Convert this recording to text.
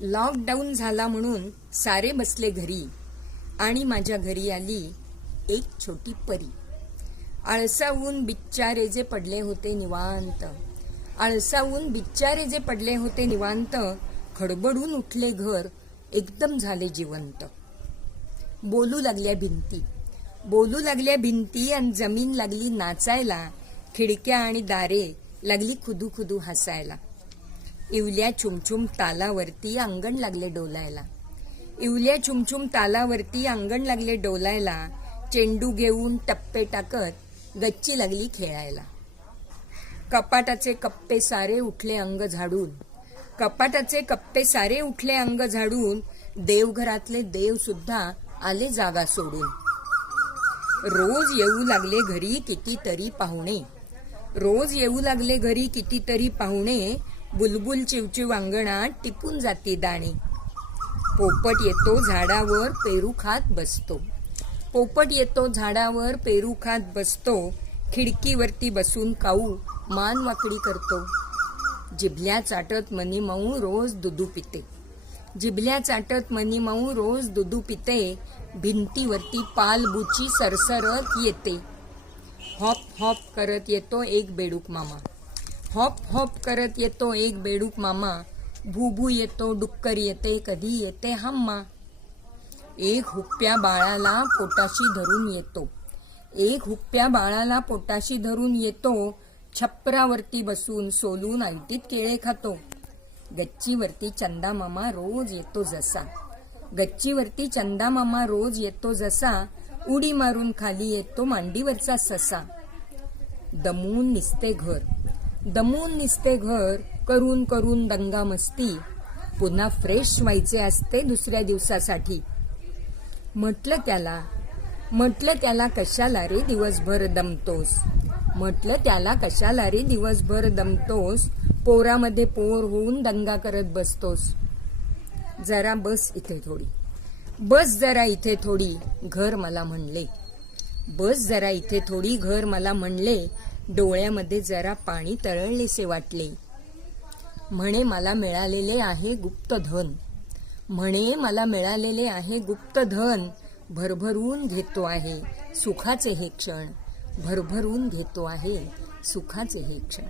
Lockdown झाला म्हणून सारे बसले घरी आणि माझ्या घरी आली एक छोटी परी. आळसावून बिचारे जे पडले होते निवांत, खडबडून उठले घर, एकदम झाले जिवंत. बोलू लागल्या भिंती आणि जमीन लागली नाचायला, खिडक्या आणि दारे लागली खुदू हसायला. इवल्या छुमछुम तालावरती अंगण लागले डोलायला, चेंडू घेऊन टप्पे टाकत गच्ची लागली खेळायला. कपाटाचे कप्पे सारे उठले अंग झाडून, देवघरातले देव सुद्धा आले जागा सोडून. रोज येऊ लागले घरी कितीतरी पाहुणे, बुलबुल चिवचिव अंगणात टिपून जाती दाणे. पोपट येतो झाडावर पेरू खात बसतो, खिडकीवरती बसून काऊ मान वाकडी करतो. जिभल्या चाटत मनी माऊ रोज दुधू पिते, भिंतीवरती पालबुची सरसरत येते. हॉप हॉप करत येतो एक बेडूक मामा, भूभू येतो, डुक्कर येते, कधी येते हम्मा. एक हुप्प्या बाळाला पोटाशी धरून येतो, छपरावरती बसून सोलून आयटीत केळे खातो. गच्चीवरती चंदा मामा रोज येतो जसा, उडी मारून खाली येतो मांडीवरचा ससा. दमून निसते घर, करून दंगा मस्ती, पुन्हा फ्रेश व्हायचे असते दुसऱ्या दिवसासाठी. म्हटलं त्याला कशाला रे दिवसभर दमतोस, पोरामध्ये पोर होऊन दंगा करत बसतोस. जरा बस जरा इथे थोडी, घर मला म्हणले, डोळ्यामध्ये जरा पाणी तरळलेसे वाटले. म्हणे मला मिळालेले आहे गुप्तधन, भरभरून घेतो आहे सुखाचे हे क्षण.